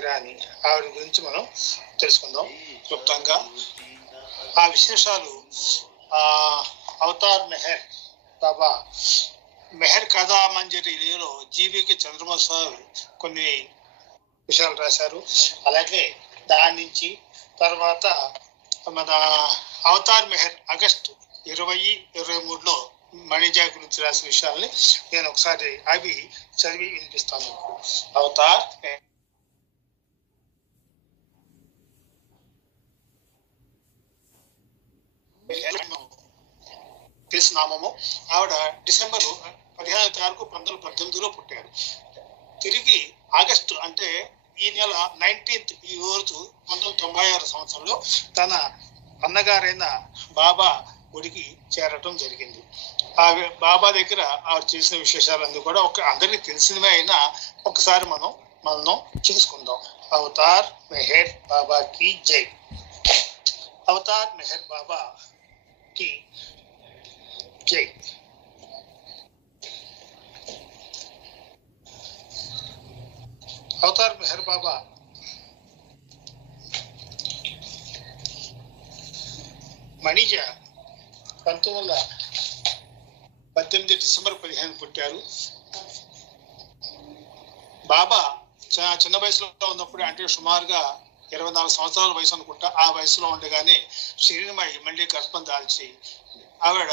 ఇరానీ ఆవిడ గురించి మనం తెలుసుకుందాం క్లుప్తంగా. ఆ విశేషాలు అవతార్ మెహర్ బాబా మెహర్ కథా మంజరిలో జీవికి చంద్రమోహన్ సార్ కొన్ని విషయాలు రాశారు. అలాగే దాని నుంచి తర్వాత మన అవతార్ మెహర్ ఆగస్టు 2023లో మణిజా గురించి రాసిన విషయాల్ని నేను ఒకసారి అవి చదివి వినిపిస్తాను. అవతార్ తెలిసిన నామము. ఆవిడ డిసెంబర్ 15వ తారీఖు 1918లో పుట్టారు. తిరిగి ఆగస్టు అంటే ఈ నెల 19th ఈ రోజు 1996 సంవత్సరంలో తన అన్నగారైన బాబా గుడికి చేరటం జరిగింది. ఆ బాబా దగ్గర ఆవిడ చేసిన విశేషాలన్నీ కూడా అందరికీ తెలిసినవే అయినా ఒకసారి మనం చేసుకుందాం. అవతార్ మెహర్ బాబా కి జై. అవతార్ మెహర్ బాబా కి జై. అవతార్ మెహర్ బాబా మణిజా 1918 డిసెంబర్ 15 పుట్టారు. బాబా చిన్న వయసులో ఉన్నప్పుడు, అంటే సుమారుగా 24 సంవత్సరాల వయసు అనుకుంటా, ఆ వయసులో ఉండగానే శరీరమై మళ్ళీ గర్భం దాల్చి ఆవిడ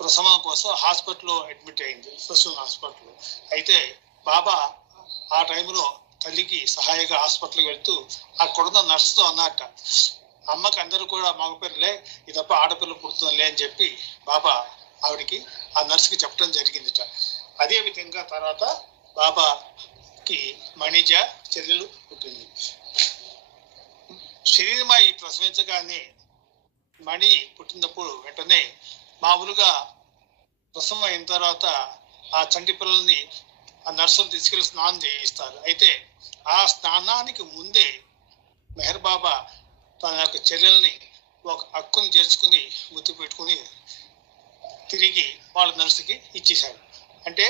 ప్రసవం కోసం హాస్పిటల్లో అడ్మిట్ అయింది, ససూన్ హాస్పిటల్. అయితే బాబా ఆ టైంలో తల్లికి సహాయంగా హాస్పిటల్కి వెళ్తూ అక్కడున్న నర్సుతో అన్నట్ట, అమ్మకి అందరూ కూడా మగపిల్లలే, ఈ తప్ప ఆడపిల్ల పుడుతుందిలే అని చెప్పి బాబా ఆవిడకి ఆ నర్సుకి చెప్పడం జరిగిందిట. అదే విధంగా తర్వాత బాబాకి మణిజా చెల్లెలు పుట్టింది. శరీరమై ప్రసవించగానే మణి పుట్టినప్పుడు వెంటనే మామూలుగా ప్రసవం అయిన తర్వాత ఆ చంటి పిల్లల్ని ఆ నర్సులు తీసుకెళ్లి స్నానం చేయిస్తారు. అయితే ఆ స్నానానికి ముందే మెహర్ బాబా తన యొక్క చెల్లెల్ని ఒక హక్కుని చేర్చుకుని ముద్దు పెట్టుకుని తిరిగి వాళ్ళ నర్సుకి ఇచ్చేశాడు. అంటే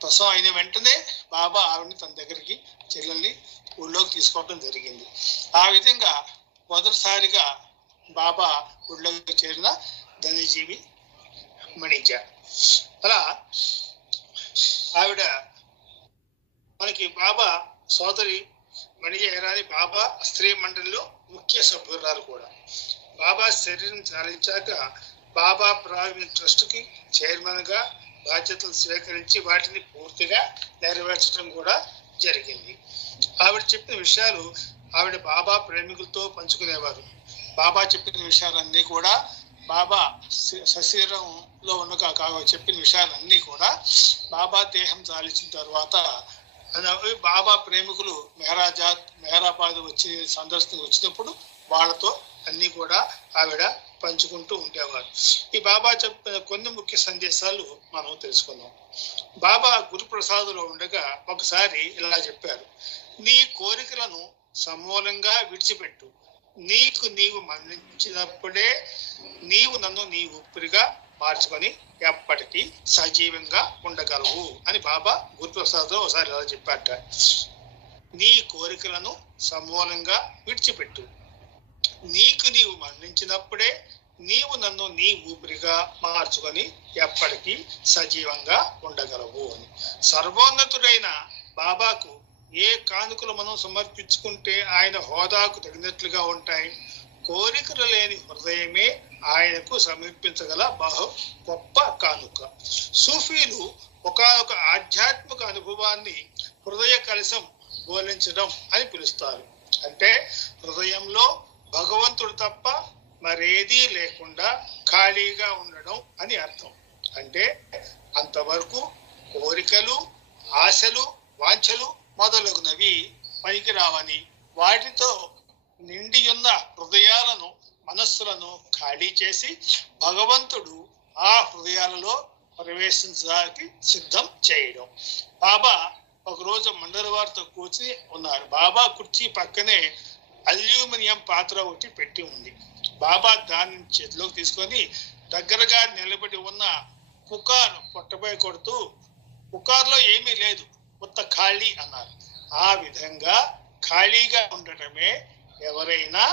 ప్రసవం అయిన వెంటనే బాబా ఆవిడని తన దగ్గరికి చెల్లెల్ని ఊళ్ళోకి తీసుకోవడం జరిగింది. ఆ విధంగా మొదటిసారిగా బాబా ఊళ్ళోకి చేరిన ధనజీవి మణిజా. అలా ఆవిడ మనకి బాబా సోదరి మణిజా ఇరానీ బాబా స్త్రీ మండలిలో ముఖ్య సభ్యురాలు కూడా. బాబా శరీరం చాలించాక బాబా ప్రావిడెంట్ ట్రస్ట్ కి చైర్మన్ గా బాధ్యతలు స్వీకరించి వాటిని పూర్తిగా నెరవేర్చడం కూడా జరిగింది. ఆవిడ చెప్పిన విషయాలు ఆవిడ బాబా ప్రేమికులతో పంచుకునేవారు. బాబా చెప్పిన విషయాలన్నీ కూడా బాబా శరీరంలో ఉండగా చెప్పిన విషయాలన్నీ కూడా బాబా దేహం చాలించిన తర్వాత బాబా ప్రేమికులు మెహరాబాద్ వచ్చి సందర్శనకు వచ్చినప్పుడు వాళ్ళతో అన్ని కూడా ఆవిడ పంచుకుంటూ ఉండేవారు. ఈ బాబా చెప్పిన కొన్ని ముఖ్య సందేశాలు మనం తెలుసుకుందాం. బాబా గురుప్రసాదులో ఉండగా ఒకసారి ఇలా చెప్పారు: నీ కోరికలను సమూలంగా విడిచిపెట్టు. నీకు నీవు మరణించినప్పుడే నీవు నన్ను నీ ఊపిరిగా మార్చుకొని ఎప్పటికీ సజీవంగా ఉండగలవు అని బాబా గురుప్రసాద్లో ఒకసారి ఇలా చెప్పారట. నీ కోరికలను సమూలంగా విడిచిపెట్టు. నీకు నీవు మరణించినప్పుడే నీవు నన్ను నీ ఊపిరిగా మార్చుకొని ఎప్పటికీ సజీవంగా ఉండగలవు అని. సర్వోన్నతుడైన బాబాకు ఏ కానుకలు మనం సమర్పించుకుంటే ఆయన హోదాకు తగినట్లుగా ఉంటాయి. కోరికలు లేని హృదయమే ఆయనకు సమర్పించగల బహు గొప్ప కానుక. సూఫీలు ఒకానొక ఆధ్యాత్మిక అనుభవాన్ని హృదయ కలశం బోధించడం అని పిలుస్తారు. అంటే హృదయంలో భగవంతుడు తప్ప మరేదీ లేకుండా ఖాళీగా ఉండడం అని అర్థం. అంటే అంతవరకు కోరికలు, ఆశలు, వాంఛలు మొదలగునవి పనికిరావని, వాటితో నిండి ఉన్న హృదయాలను, మనస్సులను ఖాళీ చేసి భగవంతుడు ఆ హృదయాలలో ప్రవేశించడానికి సిద్ధం చేయడం. బాబా ఒకరోజు మండలవారితో కూర్చుని ఉన్నారు. బాబా కుర్చీ పక్కనే అల్యూమినియం పాత్ర ఒకటి పెట్టి ఉంది. బాబా దాన్ని చేతిలోకి తీసుకొని దగ్గరగా నిలబడి ఉన్న పుకార్ పొట్టపై కొడుతూ, పుకార్లో ఏమీ లేదు, ఉత్త ఖాళీ అన్నారు. ఆ విధంగా ఖాళీగా ఉండటమే ఎవరైనా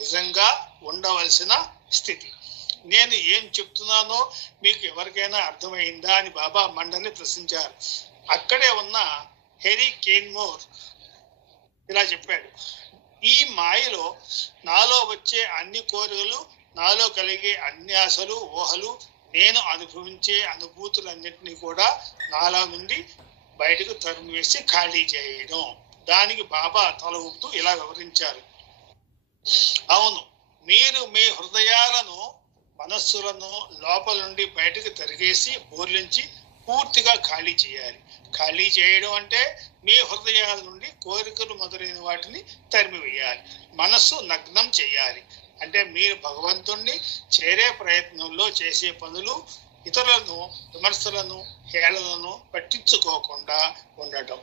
నిజంగా ఉండవలసిన స్థితి. నేను ఏం చెప్తున్నానో మీకు ఎవరికైనా అర్థమైందా అని బాబా మండలిని ప్రశ్నించారు. అక్కడే ఉన్న హెరీ కేన్మోర్ ఇలా చెప్పాడు, ఈ మాయలో నాలో వచ్చే అన్ని కోరికలు, నాలో కలిగే అన్ని ఆశలు, ఊహలు, నేను అనుభవించే అనుభూతులన్నింటినీ కూడా నాలో నుండి బయటకు తరిమివేసి ఖాళీ చేయడం. దానికి బాబా తల ఊపుతూ ఇలా వివరించారు, అవును, మీరు మీ హృదయాలను, మనస్సులను లోపల నుండి బయటకు తరిగేసి బోర్లించి పూర్తిగా ఖాళీ చేయాలి. ఖాళీ చేయడం అంటే మీ హృదయాల నుండి కోరికలు మొదలైన వాటిని తరిమివేయాలి. మనస్సు నగ్నం చేయాలి అంటే మీరు భగవంతుణ్ణి చేరే ప్రయత్నంలో చేసే పనులు, ఇతరులను విమర్శలను, హేళనను పట్టించుకోకుండా ఉండటం.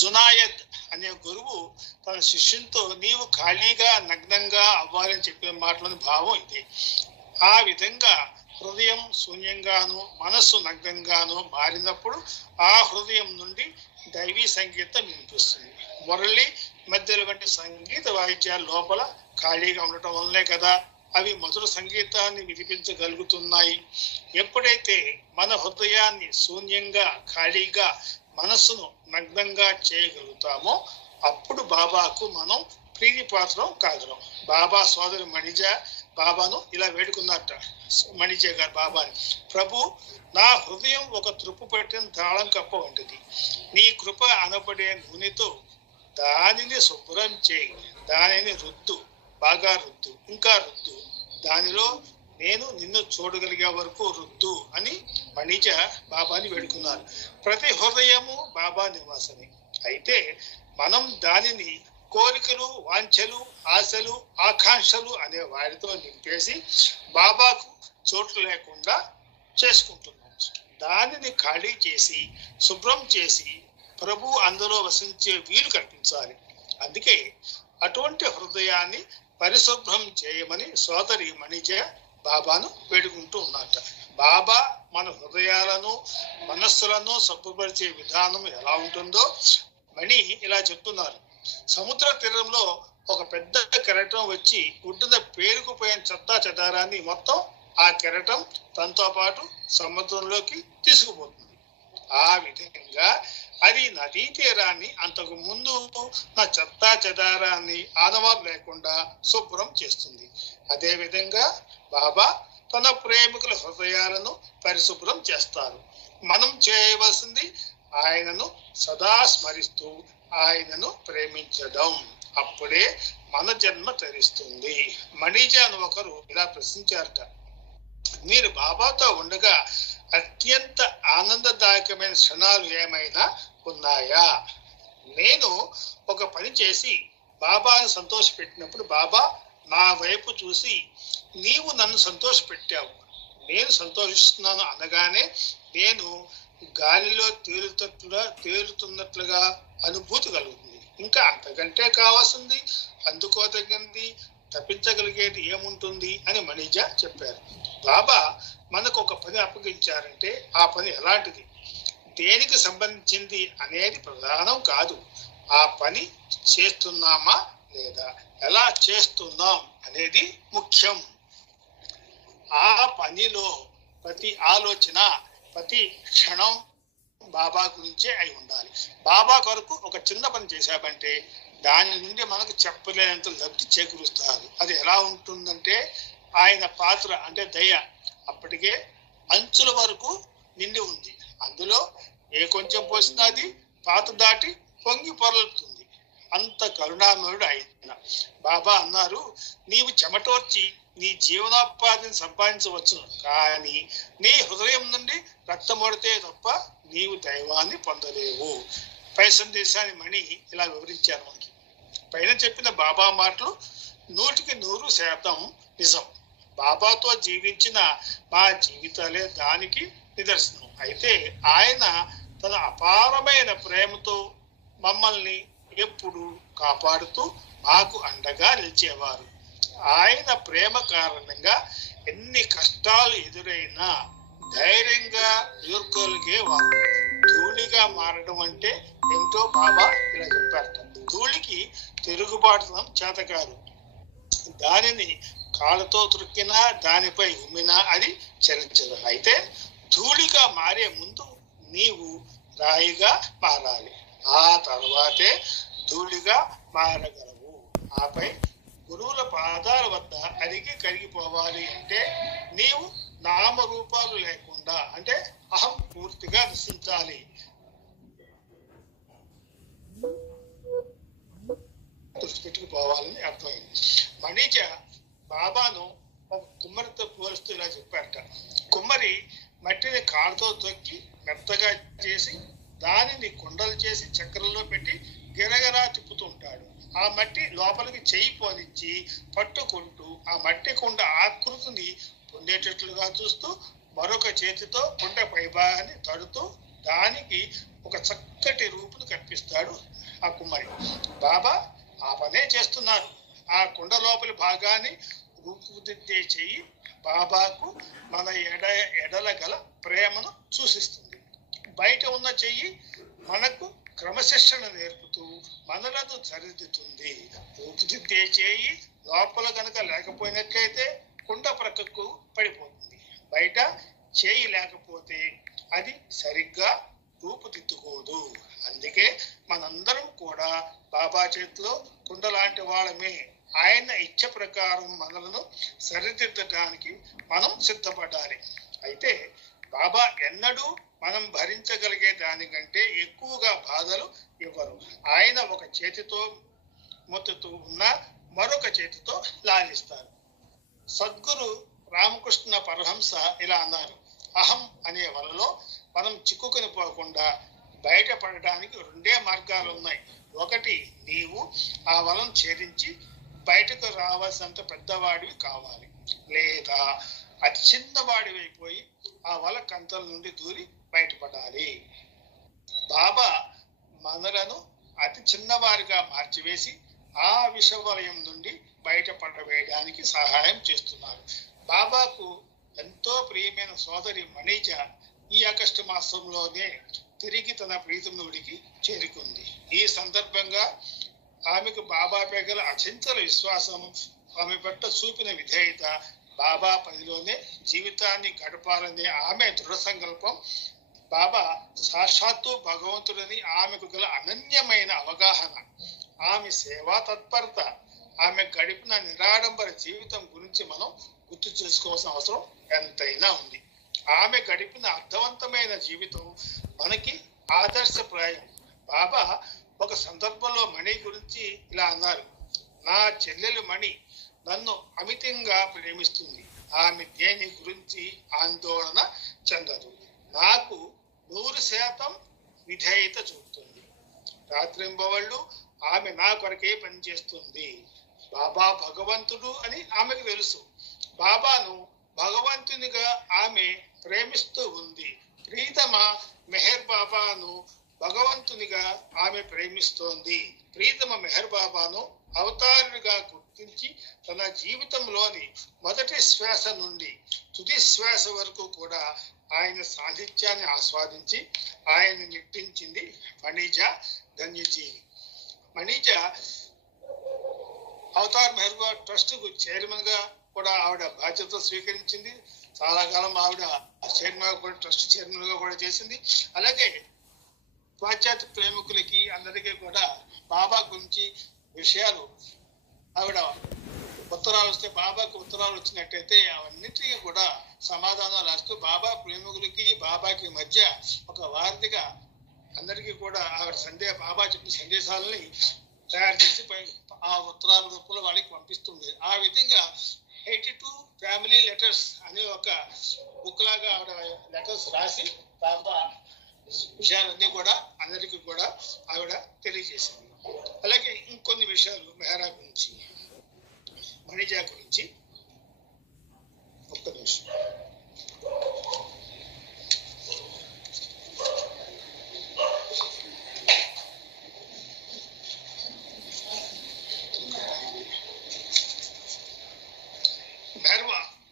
జునాయద్ అనే గురువు తన శిష్యునితో నీవు ఖాళీగా నగ్నంగా అవ్వాలని చెప్పే మాటలోని భావం ఇది. ఆ విధంగా హృదయం శూన్యంగాను మనస్సు నగ్నంగాను మారినప్పుడు ఆ హృదయం నుండి దైవీ సంగీతం వినిపిస్తుంది. మురళి మధ్యలో వంటి సంగీత వాయిద్యాల లోపల ఖాళీగా ఉండటం వల్లనే కదా అవి మధుర సంగీతాన్ని వినిపించగలుగుతున్నాయి. ఎప్పుడైతే మన హృదయాన్ని శూన్యంగా, ఖాళీగా, మనస్సును నగ్నంగా చేయగలుగుతామో అప్పుడు బాబాకు మనం ప్రీతిపాత్రం కాగలం. బాబా సోదరి మణిజ బాబాను ఇలా వేడుకున్నట్ట. మణిజ గారు బాబాని, ప్రభు, నా హృదయం ఒక త్రుప్పు పెట్టిన తాళం కప్ప వంటిది. నీ కృప అనబడే నూనెతో దానిని శుభ్రం చేయి, దానిని రుద్దు, బాగా రుద్దు, ఇంకా రుద్దు, దానిలో నేను నిన్ను చూడగలిగే వరకు రుద్దు అని మణిజ బాబాని వేడుకున్నారు. ప్రతి హృదయము బాబా నివాసమే. అయితే మనం దానిని కోరికలు, వాంఛలు, ఆశలు, ఆకాంక్షలు అనే వాటితో నింపేసి బాబాకు చోటు లేకుండా చేసుకుంటున్నాం. దానిని ఖాళీ చేసి శుభ్రం చేసి ప్రభు అందులో వసించే వీలు కల్పించాలి. అందుకే అటువంటి హృదయాన్ని పరిశుభ్రం చేయమని సోదరి మణిజ బాబాను వేడుకుంటూ ఉన్నట్ట. బాబా మన హృదయాలను, మనస్సులను శుభ్రపరిచే విధానం ఎలా ఉంటుందో మణి ఇలా చెప్తున్నారు. సముద్ర తీరంలో ఒక పెద్ద కెరటం వచ్చి గుడ్డున పేరుకుపోయిన చెత్తా చెదారాన్ని మొత్తం ఆ కెరటం తనతో పాటు సముద్రంలోకి తీసుకుపోతుంది. ఆ విధంగా అది నదీ తీరాన్ని అంతకు ముందు నా చెత్తా చెదారాన్ని ఆనవాలు లేకుండా శుభ్రం చేస్తుంది. అదే విధంగా బాబా తన ప్రేమికుల హృదయాలను పరిశుభ్రం చేస్తారు. మనం చేయవలసింది ఆయనను సదా స్మరిస్తూ ఆయనను ప్రేమించడం. అప్పుడే మన జన్మ తరిస్తుంది. మణిజాన్ ఒకరు ఇలా ప్రశ్నించారట, మీరు బాబాతో ఉండగా అత్యంత ఆనందదాయకమైన క్షణాలు ఏమైనా ఉన్నాయా? నేను ఒక పని చేసి బాబాను సంతోషపెట్టినప్పుడు బాబా నా వైపు చూసి నీవు నన్ను సంతోషపెట్టావు, నేను సంతోషిస్తున్నాను అనగానే నేను గాలిలో తేలుతున్నట్లుగా అనుభూతి కలుగుతుంది. ఇంకా అంతకంటే కావాల్సింది, అందుకోదగింది, తప్పించగలిగేది ఏముంటుంది అని మణిజ చెప్పారు. బాబా మనకు ఒక పని అప్పగించారంటే ఆ పని ఎలాంటిది, దేనికి సంబంధించింది అనేది ప్రధానం కాదు. ఆ పని చేస్తున్నామా లేదా, ఎలా చేస్తున్నాం అనేది ముఖ్యం. ఆ పనిలో ప్రతి ఆలోచన, ప్రతి క్షణం బాబా గురించే అయి ఉండాలి. బాబా కొరకు ఒక చిన్న పని చేశామంటే దాని నుండి మనకు చెప్పలేనంత లబ్ధి చేకూరుస్తారు. అది ఎలా ఉంటుందంటే ఆయన పాత్ర అంటే దయ అప్పటికే అంచుల వరకు నిండి ఉంది. అందులో ఏ కొంచెం పోసినా అది పాత దాటి పొంగి పొరలుతుంది. అంత కరుణామయుడు ఆయన. బాబా అన్నారు, నీవు చెమటోర్చి నీ జీవనోపాధిని సంపాదించవచ్చు, కానీ నీ హృదయం నుండి రక్తమొడితే తప్ప నీవు దైవాన్ని పొందలేవు. పై సందేశాన్ని మణి ఇలా వివరించారు మనకి. పైన చెప్పిన బాబా మాటలు 100% నిజం. బాబాతో జీవించిన మా జీవితాలే దానికి నిదర్శనం. అయితే ఆయన తన అపారమైన ప్రేమతో మమ్మల్ని ఎప్పుడు కాపాడుతూ మాకు అండగా నిలిచేవారు. ఆయన ప్రేమ కారణంగా ఎన్ని కష్టాలు ఎదురైనా ధైర్యంగా ఎదుర్కోగలిగేవారు. ధూళిగా మారడం అంటే ఎంతో బాబా ఇలా చెప్పారట. ధూళికి తిరుగుబాటుతనం చేత కాదు. దానిని కాళ్ళతో త్రొక్కినా దానిపై ఉమ్మినా అది చలించదు. అయితే ధూళిగా మారే ముందు నీవు రాయిగా మారాలి. ఆ తర్వాతే ధూళిగా మారగలవు. ఆపై గురువుల పాదాల వద్ద అరిగి కరిగిపోవాలి అంటే నీవు నామరూపాలు లేకుండా అంటే అహం పూర్తిగా నశించాలి. పెట్టుకుపోవాలని అర్థమైంది. మణిజ బాబాను ఒక కుమ్మరితో పోలుస్తూ ఇలా చెప్పారట. కుమ్మరి మట్టిని కాళ్ళతో తొక్కి మెత్తగా చేసి దానిని కుండలు చేసి చక్రంలో పెట్టి గిరగరా తిప్పుతూ ఉంటాడు. ఆ మట్టి లోపలికి చేయి పోనిచ్చి పట్టుకుంటూ ఆ మట్టి కుండ ఆకృతిని పొందేటట్లుగా చూస్తూ మరొక చేతితో కుండ పైభాగాన్ని తడుతూ దానికి ఒక చక్కటి రూపును కల్పిస్తాడు ఆ కుమ్మరి. బాబా ఆ పనే చేస్తున్నారు. ఆ కుండ లోపలి భాగాన్ని రూపుదిద్దే చెయ్యి బాబాకు మన ఎడల గల ప్రేమను సూచిస్తుంది. బయట ఉన్న చెయ్యి మనకు క్రమశిక్షణ నేర్పుతూ మనలను సరిదిద్దుతుంది. రూపుదిద్దే చేయి లోపల కనుక లేకపోయినట్లయితే కుండ ప్రక్కకు పడిపోతుంది. బయట చేయి లేకపోతే అది సరిగ్గా రూపుదిద్దుకోదు. అందుకే మనందరం కూడా బాబా చేతిలో కుండ లాంటి వాళ్ళమే. ఆయన ఇచ్చ ప్రకారం మనలను సరిదిద్దడానికి మనం సిద్ధపడాలి. అయితే బాబా ఎన్నడూ మనం భరించగలిగే దానికంటే ఎక్కువగా బాధలు ఇవ్వరు. ఆయన ఒక చేతితో మొత్తుతూ ఉన్న మరొక చేతితో లాలిస్తారు. సద్గురు రామకృష్ణ పరహంస ఇలా అన్నారు. అహం అనే వలలో మనం చిక్కుకొని పోకుండా బయటపడడానికి రెండే మార్గాలు ఉన్నాయి. ఒకటి, నీవు ఆ వలను ఛేదించి బయటకు రావాల్సినంత పెద్దవాడివి కావాలి. లేదా అతి చిన్నవాడివైపోయి ఆ వల కంతల నుండి దూరి బయటపడాలి. బాబా మనలను అతి చిన్నవారిగా మార్చివేసి ఆ విషవలయం నుండి బయటపడవేయడానికి సహాయం చేస్తున్నారు. బాబాకు ఎంతో ప్రియమైన సోదరి మణిజ ఈ ఆగస్టు మాసంలోనే తిరిగి తన ప్రీతముడికి చేరుకుంది. ఈ సందర్భంగా ఆమెకు బాబాపై గల అచంచల విశ్వాసం, ఆమె పట్ల చూపిన విధేయత, బాబా పనిలోనే జీవితాన్ని గడపాలనే ఆమె దృఢ సంకల్పం, బాబా సాక్షాత్తు భగవంతుడని ఆమెకు గల అనన్యమైన అవగాహన, ఆమె సేవా తత్పరత, ఆమె గడిపిన నిరాడంబర జీవితం గురించి మనం గుర్తు చేసుకోవాల్సిన అవసరం ఎంతైనా ఉంది. ఆమె గడిపిన అర్థవంతమైన జీవితం మనకి ఆదర్శప్రాయం. బాబా ఒక సందర్భంలో మణి గురించి ఇలా అన్నారు. నా చెల్లెలు మణి నన్ను అమితంగా ప్రేమిస్తుంది. ఆమె దేని గురించి ఆందోళన చెందదు. నాకు 100% విధేయత చూపుతుంది. రాత్రింబవళ్ళు ఆమె నా కొరకే పనిచేస్తుంది. బాబా భగవంతుడు అని ఆమెకు తెలుసు. బాబాను భగవంతునిగా ఆమె ప్రేమిస్తూ ఉంది. ప్రీతమ మెహర్ బాబాను భగవంతునిగా ఆమె ప్రేమిస్తోంది. ప్రీతమ మెహర్ బాబాను అవతారునిగా గుర్తించి తన జీవితంలోని మొదటి శ్వాస నుండి తుది శ్వాస వరకు కూడా ఆయన సాన్నిధ్యాన్ని ఆస్వాదించి ఆయన మెప్పించింది మణిజ ధన్యజీవి. మణిజ అవతార్ మెహర్బా ట్రస్ట్ కు చైర్మన్ గా కూడా ఆవిడ బాధ్యత స్వీకరించింది. చాలా కాలం ఆవిడ చైర్మన్ కూడా ట్రస్ట్ చైర్మన్ గా కూడా చేసింది. అలాగే పాశ్చాత్య ప్రేమికులకి అందరికీ కూడా బాబా గురించి విషయాలు ఆవిడ ఉత్తరాలు వస్తే, బాబాకు ఉత్తరాలు వచ్చినట్టయితే అవన్నిటికీ కూడా సమాధానం రాస్తూ బాబా ప్రేమికులకి బాబాకి మధ్య ఒక వారధిగా అందరికీ కూడా ఆవిడ బాబా చెప్పిన సందేశాలని తయారు చేసి ఆ ఉత్తరాల రూపంలో వాళ్ళకి పంపిస్తుంది. ఆ విధంగా 82 ఫ్యామిలీ లెటర్స్ అనే ఒక బుక్ లాగా ఆవిడ లెటర్స్ రాసి బాబా విషయాలన్నీ కూడా అందరికీ కూడా ఆవిడ తెలియజేసింది. అలాగే ఇంకొన్ని విషయాలు మెహరా గురించి, మణిజా గురించి ఒక్క నిమిషం.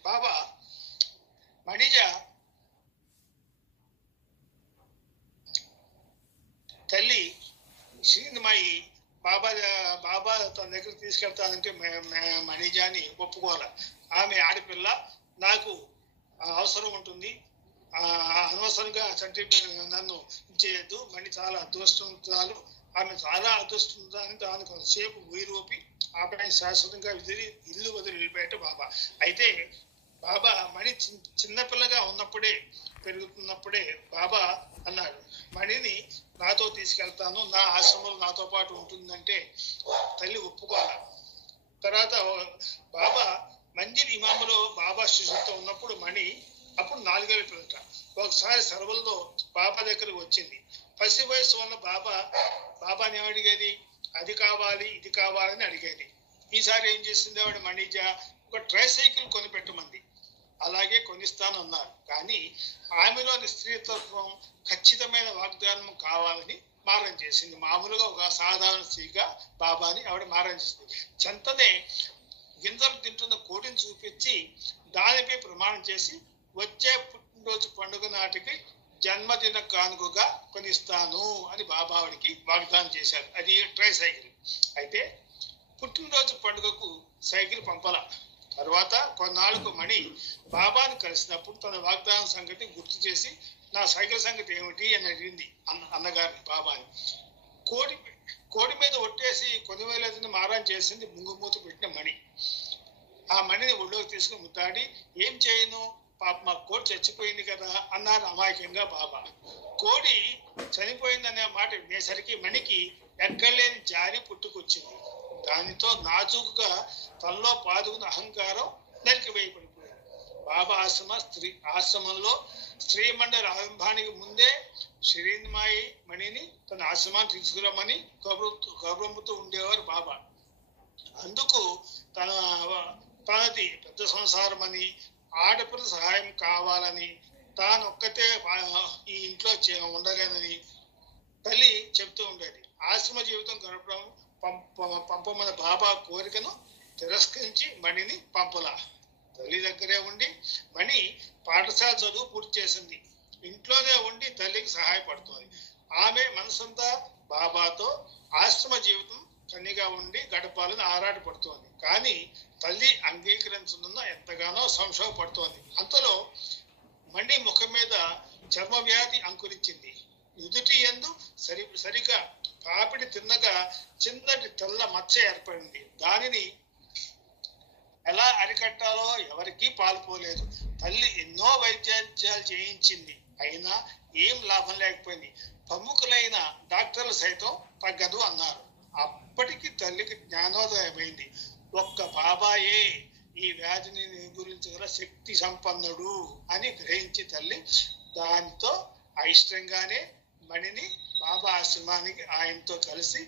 బాబా మణిజ తల్లి శ్రీనిమాయి బాబా బాబా తన దగ్గర తీసుకెళ్తానంటే మణిజాని ఒప్పుకోవాలి. ఆమె ఆడపిల్ల, నాకు అవసరం ఉంటుంది, అనవసరంగా చంటి నన్ను చేయొద్దు, మణి చాలా అదృష్టవంతురాలు, ఆమె చాలా అదృష్టం దాని కొంతసేపు ఊయిరూపి ఆపై శాశ్వతంగా ఇల్లు వదిలి వెళ్ళిపోయాట బాబా. అయితే బాబా మణి చిన్నపిల్లగా ఉన్నప్పుడే పెరుగుతున్నప్పుడే బాబా అన్నాడు, మణిని నాతో తీసుకెళ్తాను, నా ఆశ్రమంలో నాతో పాటు ఉంటుందంటే తల్లి ఒప్పుకోవాలి. తర్వాత బాబా మంజిల్ ఇమాములో బాబా శిష్యులతో ఉన్నప్పుడు మణి అప్పుడు 4 ఏళ్ళ పిల్లట. ఒకసారి సెలవుల్లో బాబా దగ్గరకు వచ్చింది. పసి వయసు ఉన్న బాబాని ఏమడిగేది, అది కావాలి ఇది కావాలని అడిగేది. ఈసారి ఏం చేసింది ఆవిడ, మణిజ ఒక ట్రైసైకిల్ కొనిపెట్టమంది. అలాగే కొనిస్తాను అన్నారు. కానీ ఆమెలోని స్త్రీతత్వం ఖచ్చితమైన వాగ్దానం కావాలని మారం చేసింది. మామూలుగా ఒక సాధారణ స్త్రీగా బాబాని ఆవిడ మారం చేసింది. చెంతనే గింజలు తింటున్న కోడిని చూపించి దానిపై ప్రమాణం చేసి వచ్చే పుట్టినరోజు పండుగ నాటికి జన్మదిన కానుకగా కొనిస్తాను అని బాబావిడికి వాగ్దానం చేశారు. అది ట్రైసైకిల్. అయితే పుట్టినరోజు పండుగకు సైకిల్ పంపల. తర్వాత కొన్నాళ్ళకు మణి బాబాను కలిసినప్పుడు తన వాగ్దానం సంగతి గుర్తు చేసి, నా సైకిల్ సంగతి ఏమిటి అని అడిగింది అన్నగారిని బాబాని. కోడి మీద ఒట్టేసి కొనివేలేదని మారం చేసింది ముంగుమూత పెట్టిన మణి. ఆ మణిని ఒళ్ళోకి తీసుకుని ముద్దాడి, ఏం చేయను పాప, మా కోడి చచ్చిపోయింది కదా అన్నారు అమాయకంగా బాబా. కోడి చనిపోయిందనే మాట వినేసరికి మణికి ఎక్కడలేని జారి పుట్టుకొచ్చింది. దానితో నాజూకుగా తనలో పాదుకున్న అహంకారం నరికి వేయబడిపోయింది. బాబా ఆశ్రమంలో స్త్రీ మండలి ఆరంభానికి ముందే శ్రీనిమాయి మణిని తన ఆశ్రమాన్ని తీసుకురమ్మని గౌరవంతో ఉండేవారు బాబా. అందుకు తనది పెద్ద సంసారం అని, ఆడపిల్ల సహాయం కావాలని, తానొక్కతే ఈ ఇంట్లో ఉండలేనని తల్లి చెప్తూ ఉండేది. ఆశ్రమ జీవితం గడపడం పంపమన్న బాబా కోరికను తిరస్కరించి మణిని పంపలా. తల్లి దగ్గరే ఉండి మణి పాఠశాల చదువు పూర్తి చేసింది. ఇంట్లోనే ఉండి తల్లికి సహాయపడుతోంది. ఆమె మనసంతా బాబాతో ఆశ్రమ జీవితం కన్నిగా ఉండి గడపాలని ఆరాటపడుతోంది. కానీ తల్లి అంగీకరించనున్న ఎంతగానో సంశయపడుతోంది. అంతలో మణి ముఖం మీద చర్మ వ్యాధి అంకురించింది. నుదుటి యందు సరిగా కాపిడి తిన్నగా చిన్నటి తెల్ల మచ్చ ఏర్పడింది. దానిని ఎలా అరికట్టాలో ఎవరికీ పాల్పోలేదు. తల్లి ఎన్నో వైద్యాలు చేయించింది, అయినా ఏం లాభం లేకపోయింది. ప్రముఖులైన డాక్టర్లు సైతం తగ్గదు అన్నారు. అప్పటికి తల్లికి జ్ఞానోదయమైంది. ఒక్క బాబాయే ఈ వ్యాధిని గురించగల శక్తి సంపన్నుడు అని గ్రహించి తల్లి దానితో అయిష్టంగానే మణిని బాబా ఆశ్రమానికి ఆయనతో కలిసి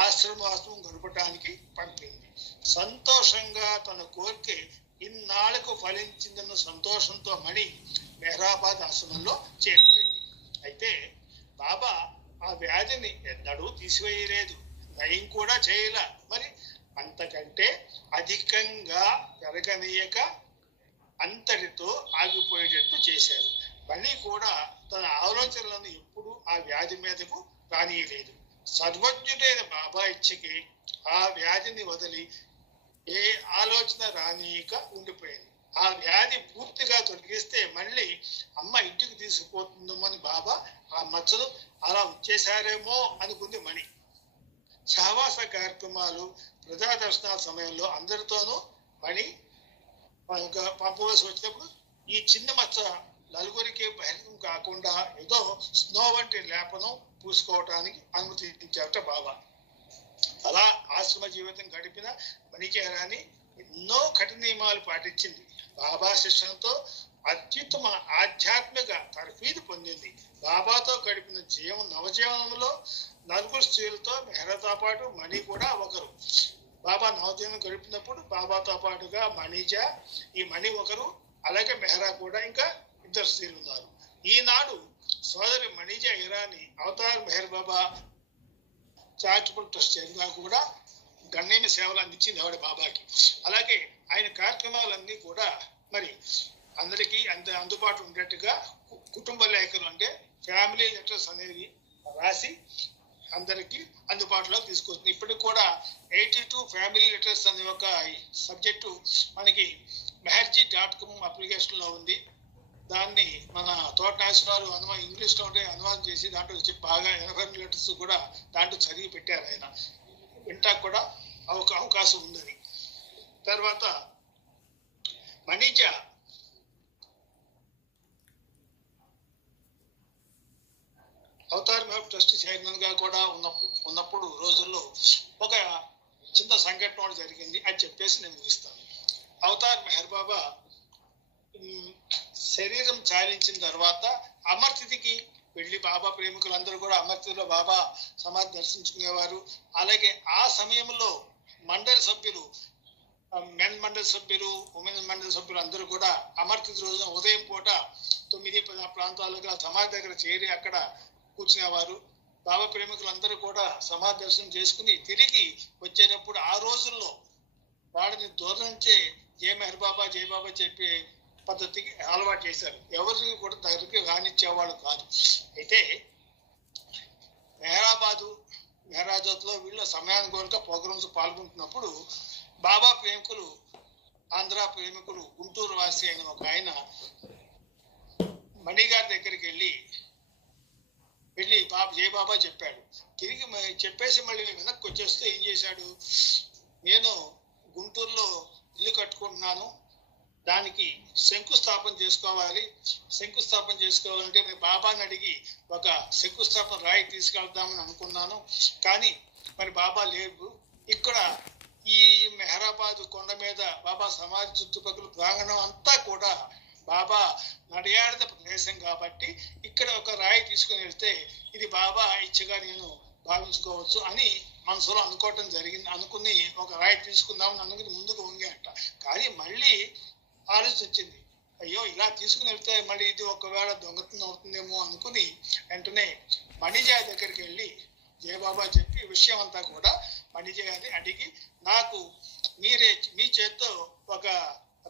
ఆశ్రమవాసం గడపడానికి పంపింది. సంతోషంగా తన కోరిక ఇన్నాళ్లకు ఫలించిందన్న సంతోషంతో మణి మెహరాబాద్ ఆశ్రమంలో చేరిపోయింది. అయితే బాబా ఆ వ్యాధిని ఎన్నడూ తీసివేయలేదు, నయం కూడా చేయలే. మరి అంతకంటే అధికంగా పెరగనీయక అంతటితో ఆగిపోయేటట్టు చేశారు. మణి కూడా తన ఆలోచనలను ఎప్పుడు ఆ వ్యాధి మీదకు రానియలేదు. సర్వజ్ఞుడైన బాబా ఇచ్చకి ఆ వ్యాధిని వదిలి ఏ ఆలోచన రానియక ఉండిపోయింది. ఆ వ్యాధి పూర్తిగా తొలగిస్తే మళ్ళీ అమ్మ ఇంటికి తీసుకుపోతుందని బాబా ఆ మచ్చలు అలా ఉంచేశారేమో అనుకుంది మణి. సహవాస కార్యక్రమాలు, ప్రజా దర్శనాల సమయంలో అందరితోనూ మణి పంపవలసి వచ్చినప్పుడు ఈ చిన్న మచ్చ నలుగురికి బహిర్గం కాకుండా ఏదో స్నో వంటి లేపనం పూసుకోవటానికి అనుమతించారట బాబా. అలా ఆశ్రమ జీవితం గడిపిన మణిచేరాని ఎన్నో కఠిన నియమాలు పాటించింది. బాబా శిష్యులతో అత్యుత్తమ ఆధ్యాత్మిక తర్ఫీదు పొందింది. బాబాతో గడిపిన నవజీవనంలో నలుగురు స్త్రీలతో మెహరాతో పాటు మణి కూడా ఒకరు. బాబా నవజీవనం గడిపినప్పుడు బాబాతో పాటుగా మణిజ, ఈ మణి ఒకరు, అలాగే మెహరా కూడా ఇంకా 2 స్త్రీలు ఉన్నారు. ఈనాడు సోదరి మణిజ ఇరానీ అవతార్ మెహర్ బాబా చారిటబుల్ ట్రస్ట్ చైర్గా కూడా గణనీయ సేవలు అందించింది ఆవిడ బాబాకి. అలాగే ఆయన కార్యక్రమాలన్నీ కూడా మరి అందరికీ అందుబాటులో ఉండేట్టుగా కుటుంబ లేఖలు అంటే ఫ్యామిలీ లెటర్స్ అనేవి రాసి అందరికి అందుబాటులోకి తీసుకొస్తుంది. ఇప్పటికి కూడా 82 ఫ్యామిలీ లెటర్స్ అనే ఒక సబ్జెక్టు మనకి meherji.com అప్లికేషన్ లో ఉంది. దాన్ని మన తోట నాగేశ్వరరావు ఇంగ్లీష్ లో అనువాదం చేసి దాంట్లో బాగా 80 లెటర్స్ కూడా దాంట్లో చదివి పెట్టారు ఆయన. వింటాకు కూడా అవకాశం ఉందని. తర్వాత మణిజ అవతార్ మెహర్ ట్రస్ట్ చైర్మన్ గా కూడా ఉన్నప్పుడు రోజుల్లో ఒక చిన్న సంఘటన జరిగింది. అది చెప్పేసి నేను ముగిస్తాను. అవతార్ మెహర్ బాబా శరీరం చాలించిన తర్వాత అమర్తిథికి వెళ్ళి బాబా ప్రేమికులందరూ కూడా అమర్తిథిలో బాబా సమాధి దర్శించుకునేవారు. అలాగే ఆ సమయంలో మండలి సభ్యులు, మెన్ మండలి సభ్యులు, ఉమెన్ మండలి సభ్యులు అందరూ కూడా అమర్తిథి రోజున ఉదయం పూట 9-10 ప్రాంతాలుగా సమాధి దగ్గర చేరి అక్కడ కూర్చునేవారు. బాబా ప్రేమికులందరూ కూడా సమాధి దర్శనం చేసుకుని తిరిగి వచ్చేటప్పుడు ఆ రోజుల్లో వాడిని దూరం నుంచే జయ మెహర్ బాబా జయ బాబా చెప్పే పద్ధతికి అలవాటు చేశారు. ఎవరికి కూడా దగ్గరికి రానిచ్చేవాళ్ళు కాదు. అయితే మెహరాబాద్ లో వీళ్ళ సమయానుకూలంగా ప్రోగ్రామ్స్ పాల్గొంటున్నప్పుడు బాబా ప్రేమికులు, ఆంధ్ర ప్రేమికులు, గుంటూరు వాసి అయిన ఒక ఆయన మణి గారి దగ్గరికి వెళ్ళి జయ బాబా చెప్పాడు. తిరిగి చెప్పేసి మళ్ళీ వెనక్కి వచ్చేస్తే ఏం చేశాడు, నేను గుంటూరులో ఇల్లు కట్టుకుంటున్నాను, దానికి శంకుస్థాపన చేసుకోవాలంటే నేను బాబాని అడిగి ఒక శంకుస్థాపన రాయి తీసుకెళ్దామని అనుకున్నాను. కానీ మరి బాబా లేవు. ఇక్కడ ఈ మెహరాబాద్ కొండ మీద బాబా సమాధి చుట్టుపక్కల ప్రాంగణం అంతా కూడా బాబా నడియాడిన ప్రదేశం కాబట్టి ఇక్కడ ఒక రాయి తీసుకుని వెళ్తే ఇది బాబా ఇచ్చగా నేను భావించుకోవచ్చు అని మనసులో అనుకోవటం జరిగింది. అనుకుని ఒక రాయి తీసుకుందామని అనుకుని ముందుకు వంగాట. కానీ మళ్ళీ ఆలోచన వచ్చింది, అయ్యో ఇలా తీసుకుని వెళ్తే మళ్ళీ ఇది ఒకవేళ దొంగతనం అవుతుందేమో అనుకుని వెంటనే మణిజ దగ్గరికి వెళ్ళి జయబాబా చెప్పి విషయం అంతా కూడా మణిజ గారిని అడిగి, నాకు మీ చేత్తో ఒక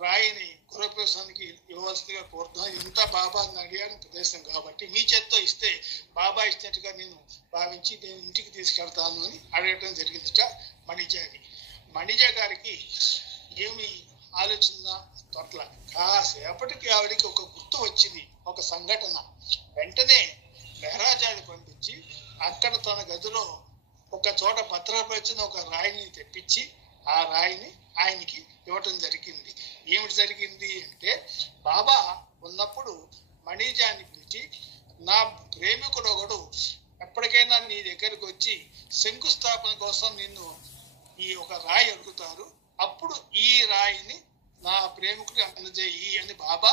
రాయిని గృహప్రవేశానికి ఇవ్వాల్సిందిగా కోరుతున్నాను. ఇంత బాబా అడిగిన ప్రదేశం కాబట్టి మీ చేత్తో ఇస్తే బాబా ఇచ్చినట్టుగా నేను భావించి నేను ఇంటికి తీసుకెళ్తాను అని అడగటం జరిగిందిట మణిజాని. మణిజ గారికి ఏమి ఆలోచన తొట్ల కాసేపటికి ఆవిడికి ఒక గుర్తు వచ్చింది, ఒక సంఘటన. వెంటనే మెహరాజాని పంపించి అక్కడ తన గదిలో ఒక చోట భద్రపరిచిన ఒక రాయిని తెప్పించి ఆ రాయిని ఆయనకి ఇవ్వటం జరిగింది. ఏమిటి జరిగింది అంటే, బాబా ఉన్నప్పుడు మణిజాన్ని పిలిచి, నా ప్రేమికుడు ఒకడు ఎప్పటికైనా నీ దగ్గరకు వచ్చి శంకుస్థాపన కోసం నిన్ను ఈ ఒక రాయి అడుగుతారు, అప్పుడు ఈ రాయిని నా ప్రేమికుడికి అందజేయి అని బాబా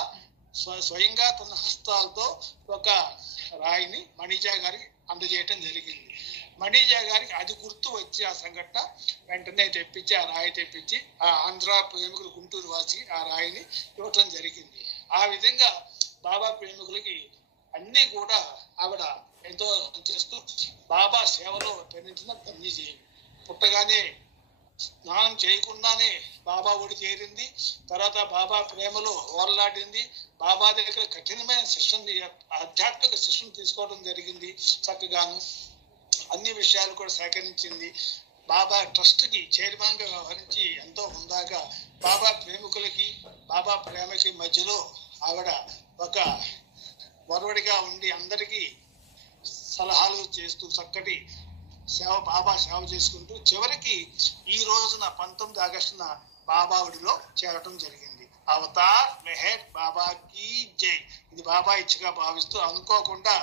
స్వయంగా తన హస్తాలతో ఒక రాయిని మణిజా గారికి అందజేయటం జరిగింది. మణిజా గారికి అది గుర్తు వచ్చి ఆ సంఘటన వెంటనే తెప్పించి ఆ రాయి తెప్పించి ఆ ఆంధ్ర ప్రేమికులు గుంటూరు వాసి ఆ రాయిని ఇవ్వటం జరిగింది. ఆ విధంగా బాబా ప్రేమికులకి అన్ని కూడా ఆవిడ ఎంతో చేస్తూ బాబా సేవలో పెరిగిన ధన్యజీవి. పుట్టగానే స్నానం చేయకుండానే బాబా ఒడి చేరింది. తర్వాత బాబా ప్రేమలో ఓరలాడింది. బాబా దగ్గర కఠినమైన శిక్షణ, ఆధ్యాత్మిక శిక్షణ తీసుకోవడం జరిగింది. చక్కగాను అన్ని విషయాలు కూడా సేకరించింది. బాబా ట్రస్ట్ కి చైర్మన్ గా వ్యవహరించి ఎంతో హుందాగా బాబా ప్రేమికులకి బాబా ప్రేమకి మధ్యలో ఆవిడ ఒక వరవడిగా ఉండి అందరికీ సలహాలు చేస్తూ చక్కటి బాబా సేవ చేసుకుంటూ చివరికి ఈ రోజున 19 ఆగస్టున బాబా ఒడిలో చేరటం జరిగింది. అవతార్ మెహర్ బాబా కీ జై. ఇది బాబా ఇచ్చగా భావిస్తూ అనుకోకుండా